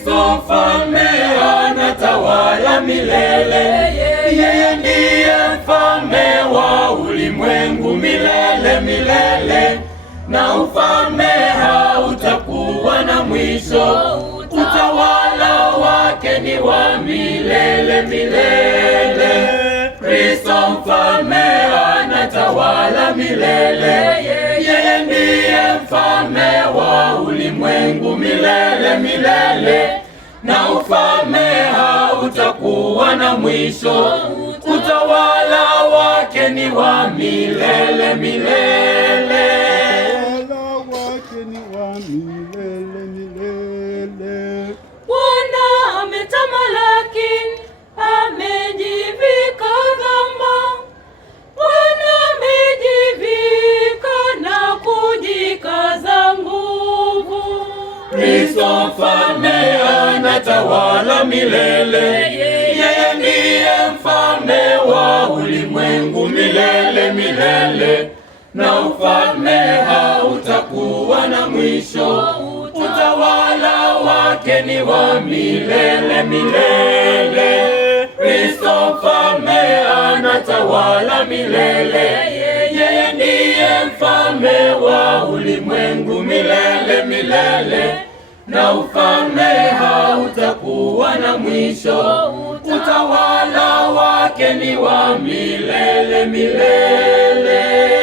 Kristo mfalme anatawala milele. Yeye ndiye mfalme wa ulimwengu milele milele, na ufalme hautakuwa na mwisho. Utawala wake ni wa milele milele. Kristo mfalme anatawala milele. Yeye ndiye mfalme wa ulimwengu milele milele, na ufalme hautakuwa na mwisho. Utawala wake ni wa milele milele. Bwana ametamalaki, amejivika dhama. Bwana amejivika na kujikaza nguvu. Kristo mfalme anatawala milele. Yeye ndiye mfalme wa ulimwengu milele milele, na ufalme hautakuwa na mwisho. Utawala wake ni wa milele milele. Kristo mfalme anatawala milele. Yeye ndiye mfalme wa ulimwengu milele milele, na ufalme hautakuwa na mwisho. Utawala wake ni wa milele milele.